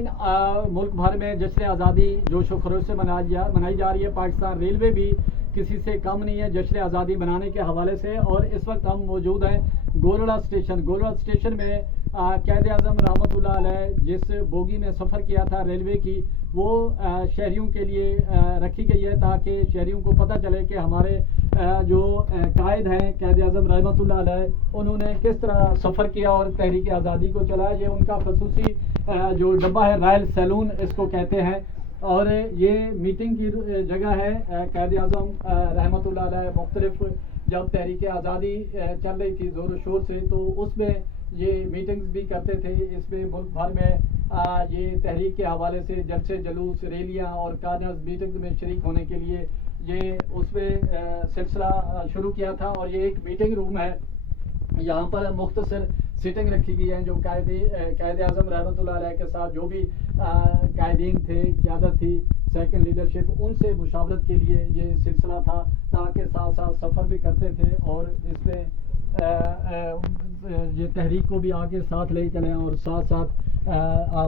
मुल्क भर में जश्न आज़ादी जोश व खरोश से मनाई जा रही है। पाकिस्तान रेलवे भी किसी से कम नहीं है जश्न आज़ादी मनाने के हवाले से। और इस वक्त हम मौजूद हैं गोलड़ा स्टेशन में क़ायद आज़म रहमतुल्लाह अलैह जिस बोगी में सफ़र किया था रेलवे की, वो शहरियों के लिए रखी गई है ताकि शहरियों को पता चले कि हमारे जो कायद हैं क़ायद आज़म रहमतुल्लाह अलैह, उन्होंने किस तरह सफ़र किया और तहरीक आज़ादी को चलाया। ये उनका खसूसी जो डब्बा है, रॉयल सैलून इसको कहते हैं। और ये मीटिंग की जगह है। क़ायद आज़म रहमतुल्लाह अलैह मुख्तलिफ जब तहरीक आज़ादी चल रही थी ज़ोर शोर से, तो उसमें ये मीटिंग्स भी करते थे। इसमें मुल्क भर में ये तहरीक के हवाले से जलसे जुलूस, रैलियाँ और कार्नर्स मीटिंग्स में शरीक होने के लिए ये उसमें सिलसिला शुरू किया था। और ये एक मीटिंग रूम है, यहाँ पर मुख्तसर सीटिंग रखी गई है। जो क़ायद आज़म रहमतुल्लाह अलैह के साथ जो भी कायदीन थे, क़यादत थी, सेकंड लीडरशिप, उनसे मुशावरत के लिए ये सिलसिला था ताकि साथ साथ सफ़र भी करते थे और इसमें ये तहरीक को भी आगे साथ ले चलें और साथ साथ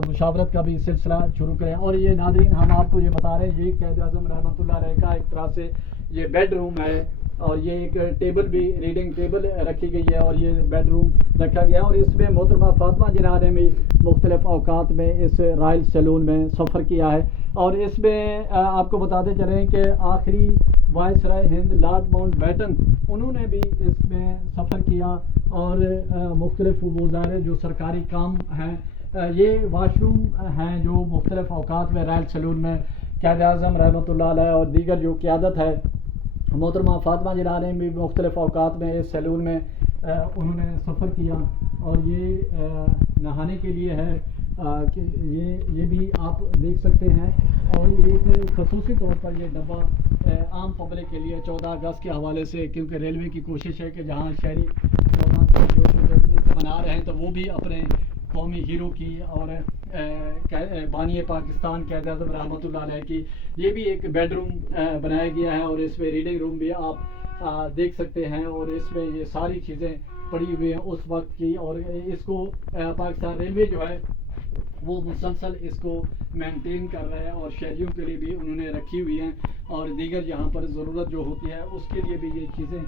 मुशावरत का भी सिलसिला शुरू करें। और ये नाज़रीन, हम आपको ये बता रहे हैं, ये क़ायद आज़म रहमतुल्लाह अलैह का एक तरह से ये बेड रूम है और ये एक टेबल भी, रीडिंग टेबल रखी गई है और ये बेड रूम रखा गया है। और इसमें मोहतरमा फातिमा जिन्ना ने भी मुख्तलिफ औकात में इस रॉयल सैलून में सफ़र किया है। और इसमें आपको बताते चलें कि आखिरी वायसराय हिंद लॉर्ड माउंटबेटन, उन्होंने भी इसमें सफ़र किया। और मुख्तलिफ वज़ारे जो सरकारी काम हैं, ये वाशरूम हैं जो मुख्तलिफ औकात में रॉयल सैलून में क़ायद आज़म रहमतुल्लाह अलैह और दीगर जो क़यादत है मोहतरमा फातिमा जिन्ना ने भी मुख्तलिफ औकात में इस सैलून में उन्होंने सफ़र किया। और ये नहाने के लिए है कि ये भी आप देख सकते हैं। और ये एक खसूसी तौर पर ये डब्बा आम पब्लिक के लिए 14 अगस्त के हवाले से, क्योंकि रेलवे की कोशिश है कि जहाँ शहरी जो मना रहे हैं तो वो भी अपने कौमी हीरो की और बानी पाकिस्तान क़ायद आज़म रहमतुल्लाह अलैह की ये भी एक बेडरूम बनाया गया है। और इसमें रीडिंग रूम भी आप देख सकते हैं। और इसमें ये सारी चीज़ें पड़ी हुई हैं उस वक्त की। और इसको पाकिस्तान रेलवे जो है वो मुसलसल इसको मेंटेन कर रहा है और शहरियों के लिए भी उन्होंने रखी हुई हैं और दीगर यहाँ पर ज़रूरत जो होती है उसके लिए भी ये चीज़ें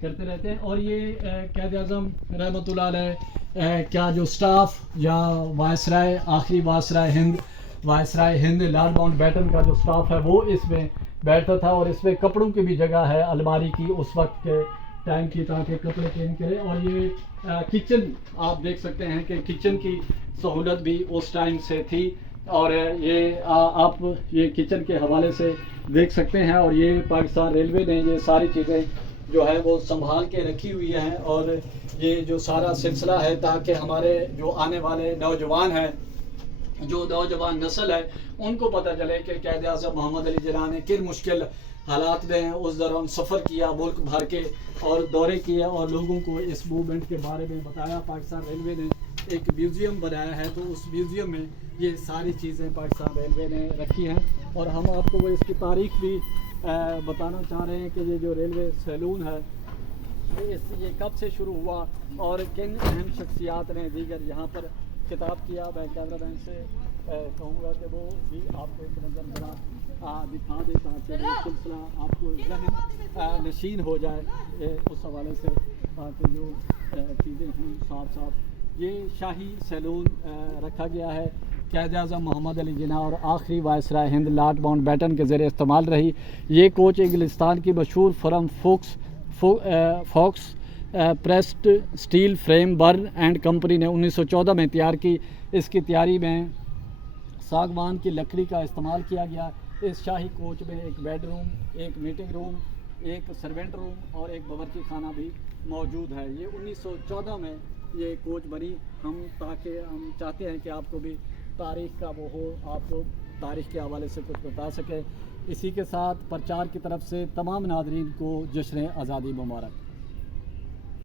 करते रहते हैं। और ये क़ायद आज़म रहमतुल्लाह अलैह क्या जो स्टाफ या वायसराय, आखिरी वायसराय हिंद लॉर्ड माउंटबेटन का जो स्टाफ है वो इसमें बैठता था। और इसमें कपड़ों की भी जगह है अलमारी की उस वक्त के टाइम की, ताकि कपड़े चेंज करें। और ये किचन आप देख सकते हैं कि किचन की सहूलत भी उस टाइम से थी। और ये आप ये किचन के हवाले से देख सकते हैं। और ये पाकिस्तान रेलवे ने ये सारी चीज़ें जो है वो संभाल के रखी हुई हैं। और ये जो सारा सिलसिला है ताकि हमारे जो आने वाले नौजवान हैं, जो नौजवान नस्ल है, उनको पता चले कि क़ायद आज़म मोहम्मद अली जिन्ना ने किन मुश्किल हालात में उस दौरान सफ़र किया, मुल्क भर के और दौरे किए और लोगों को इस मूवमेंट के बारे में बताया। पाकिस्तान रेलवे ने एक म्यूज़ियम बनाया है, तो उस म्यूज़ियम में ये सारी चीज़ें पाकिस्तान रेलवे ने रखी हैं। और हम आपको वो इसकी तारीख़ भी बताना चाह रहे हैं कि ये जो रेलवे सैलून है ये कब से शुरू हुआ और किन अहम शख्सियात ने दीगर यहाँ पर खिताब किया। मैं कैमरा मैन से कहूँगा कि वो भी आपको एक नज़र बना दिखा दे ताकि वो सिलसिला आपको ज़हन नशीन हो जाए उस हवाले से, ताकि जो चीज़ें हैं साफ ये शाही सैलून रखा गया है। क़ायद आज़म मोहम्मद अली जिन्ना और आखिरी वायसराय हिंद लॉर्ड माउंटबेटन के ज़रिए इस्तेमाल रही। ये कोच इंग्लिस्तान की मशहूर firm Fox pressed steel frame burn and company ने 1914 में तैयार की। इसकी तैयारी में सागवान की लकड़ी का इस्तेमाल किया गया। इस शाही कोच में एक बेडरूम, एक मीटिंग रूम, एक सर्वेंट रूम और एक बावर्ची खाना भी मौजूद है। ये 1914 में ये कोच बनी। हम चाहते हैं कि आपको भी तारीख़ का वो हो, आपको तारीख़ के हवाले से कुछ बता सके। इसी के साथ प्रचार की तरफ से तमाम नाज़रीन को जश्न आज़ादी मुबारक।